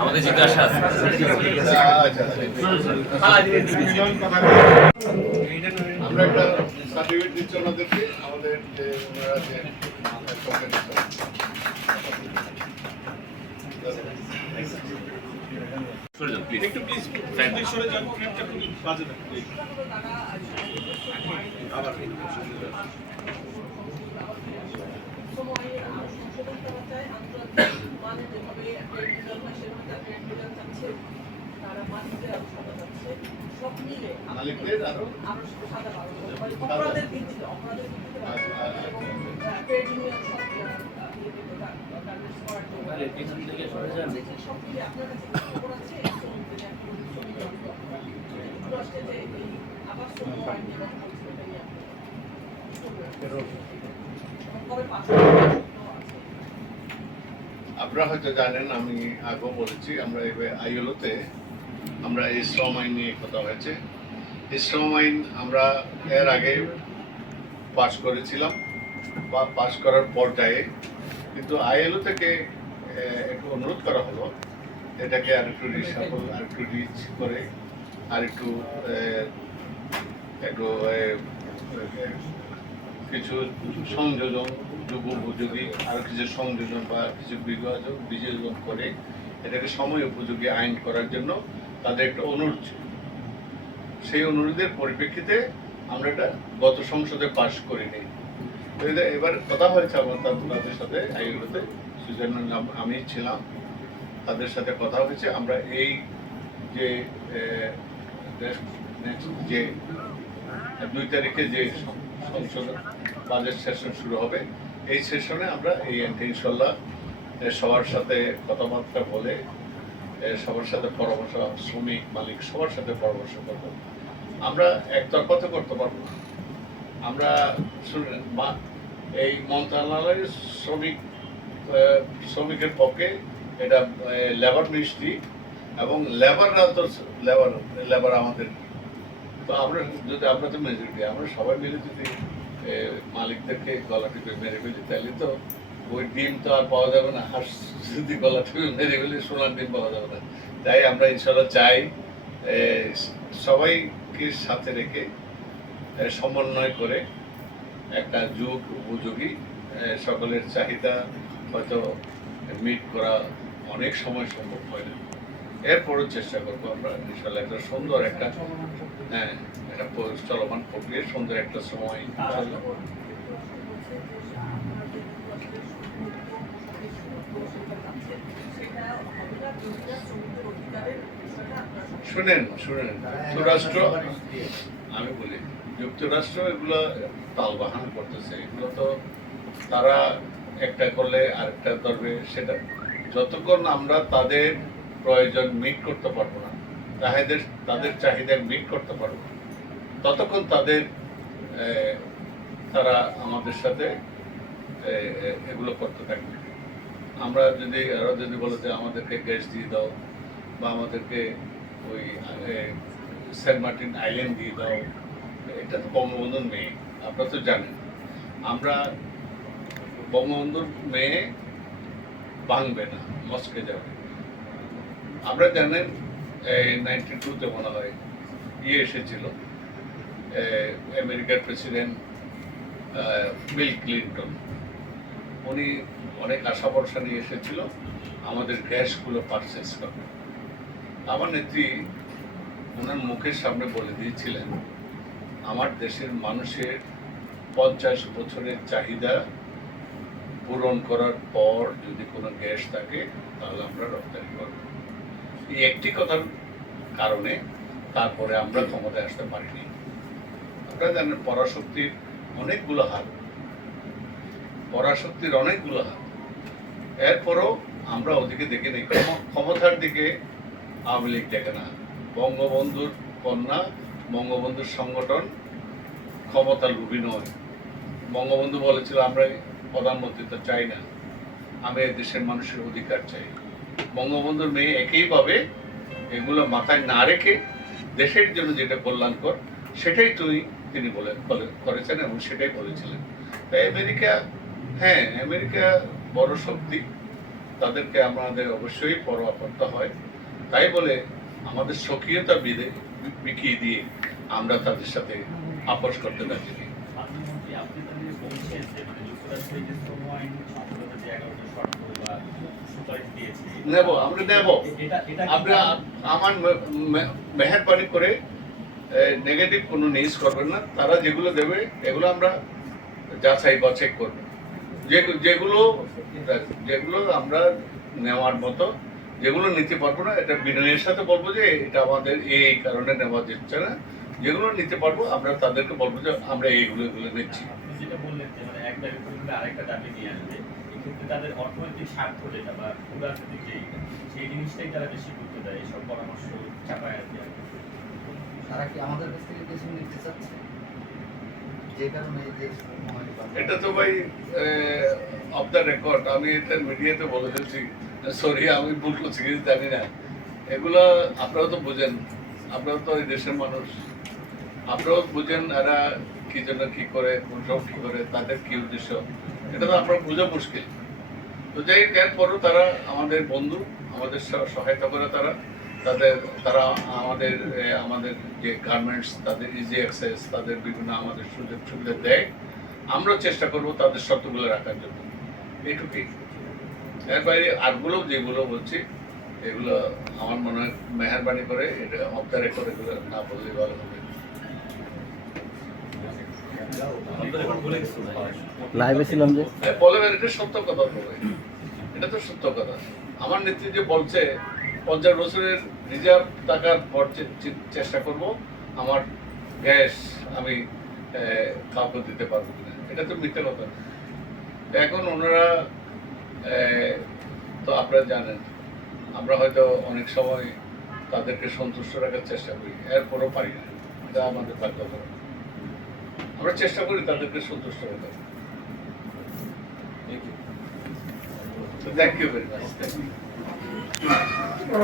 আমাদের আশা আছে। আমরা একটা সার্টিফিকেট দিচ্ছি ওনাদেরকে আমাদের যে ওনারা যে সরে প্লিজ প্লিজ সরে যান ফ্রেন্ডটা একটু বাজে আবার সময়ে আমরা সংশোধন করা চাই মানে যেভাবে ট্রেড মাসের মধ্যে তারা আরও সাদা যাচ্ছে সব মিলে আরও সাদা মানে অপরাধের ভিত্তিতে অপরাধের ভিত্তিতে ট্রেড ইউনিয়ন সব সব মিলে আপনার কাছে শ্রমিক আইন নিয়ে কথা আপনি কবে আছে আপনারা হয়তো জানেন, আমি আগেও বলেছি, আমরা আইএলওতে আমরা এই শ্রম আইন নিয়ে কথা হয়েছে। এই শ্রম আইন আমরা এর আগে পাশ করেছিলাম বা পাশ করার পর্যায়ে। কিন্তু আইএলও থেকে একটু অনুরোধ করা হলো, এটাকে আর একটু রিসাফল আর একটু রিচ করে, আর একটু একটু কিছু সংযোজন, যুগ উপযোগী, আরও কিছু সংযোজন বা কিছু বিভাজন, বিযোজন করে এটাকে সময় উপযোগী আইন করার জন্য তাদের একটা অনুরোধ। সেই অনুরোধের পরিপ্রেক্ষিতে আমরা এটা গত সংসদে পাশ করিনি। এবার কথা হয়েছে আমার তাদের সাথে আইগুলোতে সুইজারল্যান্ড আম- ছিলাম, তাদের সাথে কথা হয়েছে। আমরা এই যে যে, দুই তারিখে যে বাজেট সেশন শুরু হবে। এই সেশনে আমরা এই ইনশাল্লাহ সবার সাথে কথাবার্তা বলে সবার সাথে পরামর্শ শ্রমিক মালিক সবার সাথে পরামর্শ করব। আমরা একতরফা তো করতে পারব আমরা এই মন্ত্রণালয়ের শ্রমিক শ্রমিকের পক্ষে এটা লেবার মিনিস্ট্রি এবং লেবাররা তো লেবার লেবার আমাদের তো আমরা যদি আমরা তো মেজরিটি আমরা সবাই মিলে যদি মালিকদেরকে গলা টিপে মেরে ফেলি, তাহলে তো ওই ডিম তো আর পাওয়া যাবে না। হাঁস যদি গলা টিপে মেরে ফেলি, সোনার ডিম পাওয়া যাবে না। তাই আমরা ইনশাল্লাহ চাই সবাইকে সাথে রেখে সমন্বয় করে একটা যুগ উপযোগী সকলের চাহিদা হয়তো মিট করা অনেক সময় সম্ভব হয় না। এরপরও চেষ্টা করব আমরা ইনশাল্লাহ একটা সুন্দর একটা হ্যাঁ একটা চলমান প্রক্রিয়া, সুন্দর একটা সময় শুনেন শুনেন, যুক্তরাষ্ট্র, আমি বলি, যুক্তরাষ্ট্র এগুলো তালবাহান করতেছে, এগুলো তো তারা একটা করলে আরেকটা ধরবে সেটা যতক্ষণ আমরা তাদের প্রয়োজন মিট করতে পারব না। তাদের তাদের চাহিদা মিট করতে পারব না, ততক্ষণ তাদের তারা আমাদের সাথে এগুলো করতে থাকবে। আমরা যদি আরও যদি বলো যে আমাদেরকে গ্যাস দিয়ে দাও বা আমাদেরকে ওই সেন্ট মার্টিন আইল্যান্ড দিয়ে দাও এটা তো বঙ্গবন্ধুর মেয়ে আপনারা তো জানেন। আমরা বঙ্গবন্ধুর মেয়ে ভাঙবে না মস্কে যাবে। আমরা জানেন নাইনটি টুতে মনে হয় ইয়ে এসেছিল। আমেরিকার প্রেসিডেন্ট বিল ক্লিন্টন। উনি অনেক আশা ভরসা নিয়ে এসেছিল, আমাদের গ্যাসগুলো পারচেস করবে আমার নেত্রী ওনার মুখের সামনে বলে দিয়েছিলেন, আমার দেশের মানুষের পঞ্চাশ বছরের চাহিদা পূরণ করার পর যদি কোনো গ্যাস থাকে, তাহলে আমরা রপ্তানি করব। এই একটি কথার কারণে তারপরে আমরা ক্ষমতায় আসতে পারিনি। আপনারা জানেন পরাশক্তির অনেকগুলো হাত পরাশক্তির অনেকগুলো হাত এরপরও আমরা ওদিকে দেখে নেই। ক্ষমতার দিকে আওয়ামী লীগ দেখে না। বঙ্গবন্ধুর কন্যা, বঙ্গবন্ধুর সংগঠন ক্ষমতা লুবি নয় বঙ্গবন্ধু বলেছিল, আমরা প্রধানমন্ত্রী তো চাই না। আমি দেশের মানুষের অধিকার চাই। বঙ্গবন্ধুর মেয়ে একইভাবে এগুলো মাথায় না রেখে দেশের জন্য যেটা কল্যাণকর, সেটাই তুই, তিনি বলে করেছেন এবং সেটাই বলেছিলেন তাই আমেরিকা হ্যাঁ আমেরিকা বড় শক্তি, তাদেরকে আমাদের অবশ্যই পরোয়া করতে হয় তাই বলে আমাদের স্বকীয়তা বিদে বিকিয়ে দিয়ে আমরা তাদের সাথে আপোষ করতে রাজি। আপনি বলছেন যে মানে যুক্তরাষ্ট্র এই যে আইন সংশোধনের যে এগারোটা শর্ত বা নেব আমরা নেব। আমরা আমার মে- মে- করে নেগেটিভ কোনো নিউজ করবেন না। তারা যেগুলো দেবে এগুলো আমরা যাচাই বাছাই করব। যে যেগুলো যেগুলো আমরা নেওয়ার মতো যেগুলো নিতে পারব না এটা বিনয়ের সাথে বলব যে এটা আমাদের এই কারণে নেওয়া যাচ্ছে না। যেগুলো নিতে পারব আমরা তাদেরকে বলব যে আমরা এইগুলো এগুলো নিচ্ছি। যেটা বললেন যে মানে এক দাবি পূরণে আরেকটা দাবি নিয়ে আসবে এক্ষেত্রে তাদের অর্থনৈতিক স্বার্থ যেটা বা ক্ষুদার্থিক যেই সেই জিনিসটাই তারা বেশি গুরুত্ব দেয় এইসব পরামর্শ চাপায় আর কি তারা কি আমাদের কাছ থেকে কিছু নিতে চাচ্ছে? যে কারণে এই যে মহামারী বাড়ছে। এটা তো ভাই অফ দ্য রেকর্ড আমি এটা মিডিয়াতে বলে দিচ্ছি সরি আমি ভুল করছি কিছু জানি না। এগুলো আপনারা তো বুঝেন আপনারা তো এই দেশের মানুষ। আপনারাও বুঝেন এরা কি জন্য কি করে কোন সব কি করে তাদের কি উদ্দেশ্য? এটা তো আপনারা বোঝা মুশকিল। তো যাই হোক, এরপরও তারা আমাদের বন্ধু আমাদের সহ- সহায়তা করে তারা। তাদের তারা আমাদের আমাদের যে গার্মেন্টস তাদের ইজি অ্যাক্সেস তাদের বিভিন্ন আমাদের সুযোগ সুবিধা দেয়। আমরা চেষ্টা করব তাদের শর্তগুলো রাখার জন্য। এইটুকুই। এর বাইরে আরগুলো যেগুলো বলছি এগুলো আমার মনে হয় মেহরবানি করে এটা অবদারে করে এগুলো না বললে ভালো হবে। লাইভে ছিলাম যে। বলেন, এটা সত্য কথা বলে এটা তো সত্য কথা। আমার নেত্রী যে বলছে, পঞ্চাশ বছরের রিজার্ভ টাকার পর চেষ্টা করব, আমার গ্যাস আমি কাউকে দিতে পারব কিনা। এটা তো মিথ্যে কথা। এখন ওনারা তো আপনারা জানেন, আমরা হয়তো অনেক সময় তাদেরকে সন্তুষ্ট রাখার চেষ্টা করি, এরপরও পারি না। এটা আমাদের ভাগ্য আমরা চেষ্টা করি তাদেরকে সন্তুষ্ট হতে much. Thank you.